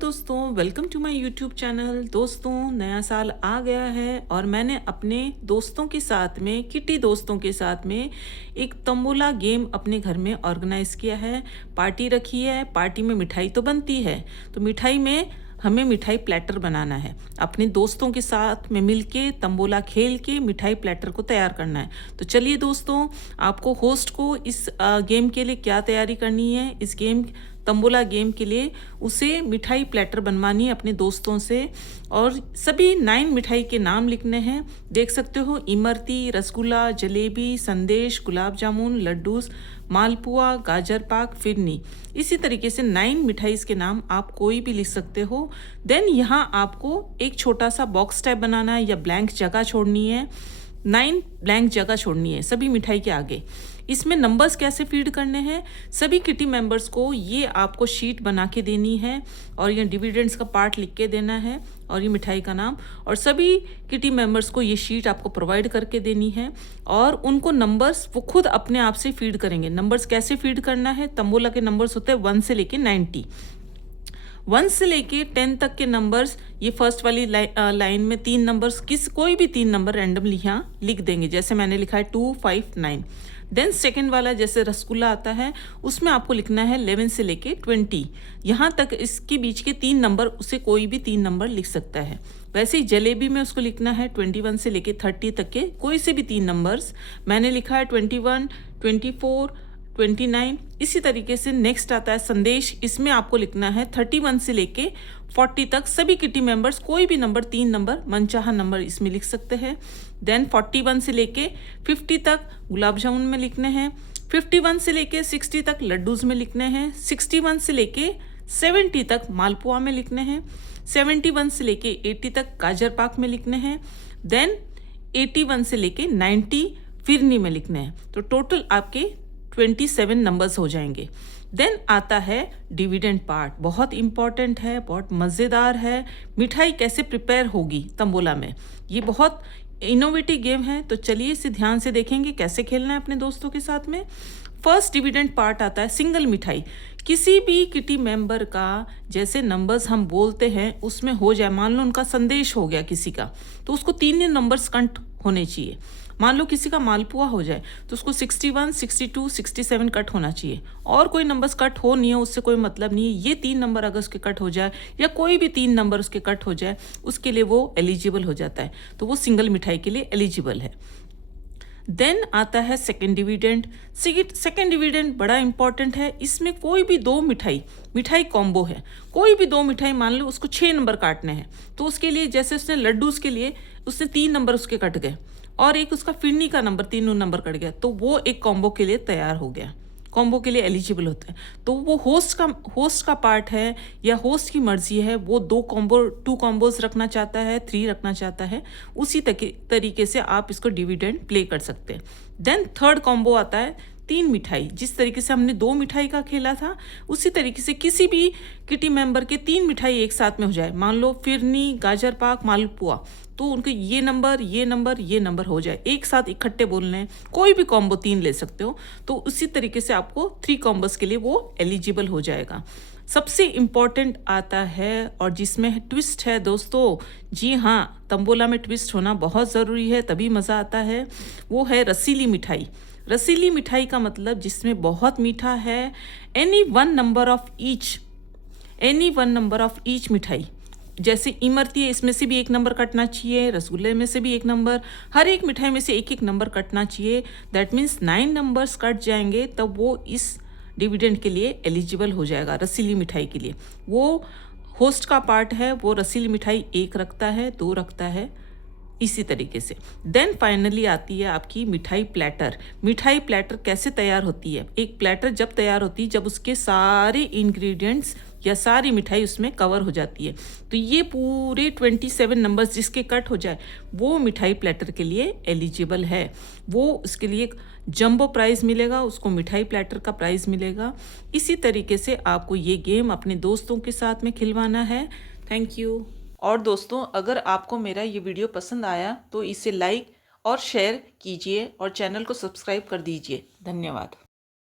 दोस्तों, welcome to my YouTube channel. दोस्तों, नया साल आ गया है और मैंने अपने दोस्तों के साथ में, किटी दोस्तों के साथ में एक तंबोला गेम अपने घर में ऑर्गेनाइज़ किया है। पार्टी रखी है। पार्टी में मिठाई तो बनती है, तो मिठाई में हमें मिठाई प्लेटर बनाना है। अपने दोस्तों के साथ में मिलके तंबोला खेल के मिठाई प्लेटर को तैयार करना है। तो चलिए दोस्तों, आपको होस्ट को इस गेम के लिए क्या तैयारी करनी है, इस गेम तंबोला गेम के लिए उसे मिठाई प्लेटर बनवानी है अपने दोस्तों से। और सभी 9 मिठाई के नाम लिखने हैं। देख सकते हो, इमरती, रसगुल्ला, जलेबी, संदेश, गुलाब जामुन, लड्डूस, मालपुआ, गाजर पाक, फिरनी। इसी तरीके से 9 मिठाइस के नाम आप कोई भी लिख सकते हो। देन यहाँ आपको एक छोटा सा बॉक्स टाइप बनाना है या ब्लैंक जगह छोड़नी है। 9 ब्लैंक जगह छोड़नी है सभी मिठाई के आगे। इसमें नंबर्स कैसे फीड करने हैं, सभी किटी मेंबर्स को ये आपको शीट बना के देनी है और ये डिविडेंड्स का पार्ट लिख के देना है और ये मिठाई का नाम, और सभी किटी मेंबर्स को ये शीट आपको प्रोवाइड करके देनी है और उनको नंबर्स वो खुद अपने आप से फीड करेंगे। नंबर्स कैसे फीड करना है, तंबोला के नंबर्स होते हैं 1 से लेके 90। 1 से लेके 10 तक के नंबर्स, ये फर्स्ट वाली लाइन में 3 नंबर्स, कोई भी 3 नंबर रैंडमली यहाँ लिख देंगे। जैसे मैंने लिखा है 2, 5, 9। देन सेकेंड वाला जैसे रसगुल्ला आता है, उसमें आपको लिखना है 11 से लेके 20। यहाँ तक इसके बीच के 3 नंबर, उसे कोई भी 3 नंबर लिख सकता है। वैसे ही जलेबी में उसको लिखना है 21 से लेके 30 तक के कोई से भी 3 नंबर्स। मैंने लिखा है 21, 24, 29। इसी तरीके से नेक्स्ट आता है संदेश। इसमें आपको लिखना है 31 से लेके 40 तक सभी किटी मेंबर्स कोई भी नंबर, 3 नंबर, मनचाहा नंबर इसमें लिख सकते हैं। देन 41 से लेके 50 तक गुलाब जामुन में लिखने हैं। 51 से लेके 60 तक लड्डूज में लिखने हैं। 61 से लेके 70 तक मालपुआ में लिखने हैं। 71 से लेके 80 तक गाजर पाक में लिखने हैं। देन 81 से लेके 90 फिरनी में लिखने हैं। तो टोटल आपके 27 नंबर्स हो जाएंगे। देन आता है डिविडेंड पार्ट। बहुत इंपॉर्टेंट है, बहुत मज़ेदार है। मिठाई कैसे प्रिपेयर होगी तंबोला में, ये बहुत इनोवेटिव गेम है। तो चलिए इसे ध्यान से देखेंगे कैसे खेलना है अपने दोस्तों के साथ में। फर्स्ट डिविडेंड पार्ट आता है सिंगल मिठाई। किसी भी किटी मेंबर का जैसे नंबर्स हम बोलते हैं उसमें हो जाए, मान लो उनका संदेश हो गया किसी का, तो उसको 3 नंबर्स कट होने चाहिए। मान लो किसी का मालपुआ हो जाए तो उसको 61, 62, 67 कट होना चाहिए। और कोई नंबर्स कट हो नहीं है उससे कोई मतलब नहीं है। ये 3 नंबर अगर उसके कट हो जाए या कोई भी 3 नंबर उसके कट हो जाए, उसके लिए वो एलिजिबल हो जाता है, तो वो सिंगल मिठाई के लिए एलिजिबल है। देन आता है सेकेंड डिविडेंड। सेकेंड डिविडेंड बड़ा इंपॉर्टेंट है। इसमें कोई भी 2 मिठाई कॉम्बो है। कोई भी 2 मिठाई मान लो उसको 6 नंबर काटने हैं, तो उसके लिए जैसे उसने लड्डूस के लिए उसने 3 नंबर उसके कट गए और एक उसका फिरनी का नंबर 3 नंबर कट गया, तो वो एक कॉम्बो के लिए तैयार हो गया, कॉम्बो के लिए एलिजिबल होता है। तो वो होस्ट का पार्ट है या होस्ट की मर्जी है, वो 2 कॉम्बोज रखना चाहता है, 3 रखना चाहता है, उसी तरीके से आप इसको डिविडेंड प्ले कर सकते हैं। देन थर्ड कॉम्बो आता है 3 मिठाई। जिस तरीके से हमने 2 मिठाई का खेला था, उसी तरीके से किसी भी किटी मेंबर के 3 मिठाई एक साथ में हो जाए। मान लो फिरनी, गाजर पाक, मालपुआ, तो उनके ये नंबर हो जाए, एक साथ इकट्ठे बोलने हैं। कोई भी कॉम्बो 3 ले सकते हो, तो उसी तरीके से आपको 3 कॉम्बोस के लिए वो एलिजिबल हो जाएगा। सबसे इम्पॉर्टेंट आता है और जिसमें ट्विस्ट है दोस्तों, जी हाँ, तंबोला में ट्विस्ट होना बहुत ज़रूरी है, तभी मज़ा आता है। वो है रसीली मिठाई। रसीली मिठाई का मतलब जिसमें बहुत मीठा है। Any one number of each मिठाई। जैसे इमरती है, इसमें से भी 1 नंबर कटना चाहिए, रसगुल्ले में से भी 1 नंबर, हर एक मिठाई में से 1 नंबर कटना चाहिए। दैट मीन्स 9 नंबर्स कट जाएंगे, तब वो इस डिविडेंड के लिए एलिजिबल हो जाएगा। रसीली मिठाई के लिए वो होस्ट का पार्ट है, वो रसीली मिठाई 1 रखता है, 2 रखता है, इसी तरीके से। देन फाइनली आती है आपकी मिठाई प्लेटर। मिठाई प्लेटर कैसे तैयार होती है? एक प्लेटर जब तैयार होती है जब उसके सारे इंग्रेडिएंट्स या सारी मिठाई उसमें कवर हो जाती है। तो ये पूरे 27 नंबर्स जिसके कट हो जाए, वो मिठाई प्लेटर के लिए एलिजिबल है। वो उसके लिए जंबो प्राइज़ मिलेगा, उसको मिठाई प्लेटर का प्राइज़ मिलेगा। इसी तरीके से आपको ये गेम अपने दोस्तों के साथ में खिलवाना है। Thank you. और दोस्तों, अगर आपको मेरा ये वीडियो पसंद आया तो इसे लाइक और शेयर कीजिए और चैनल को सब्सक्राइब कर दीजिए। धन्यवाद।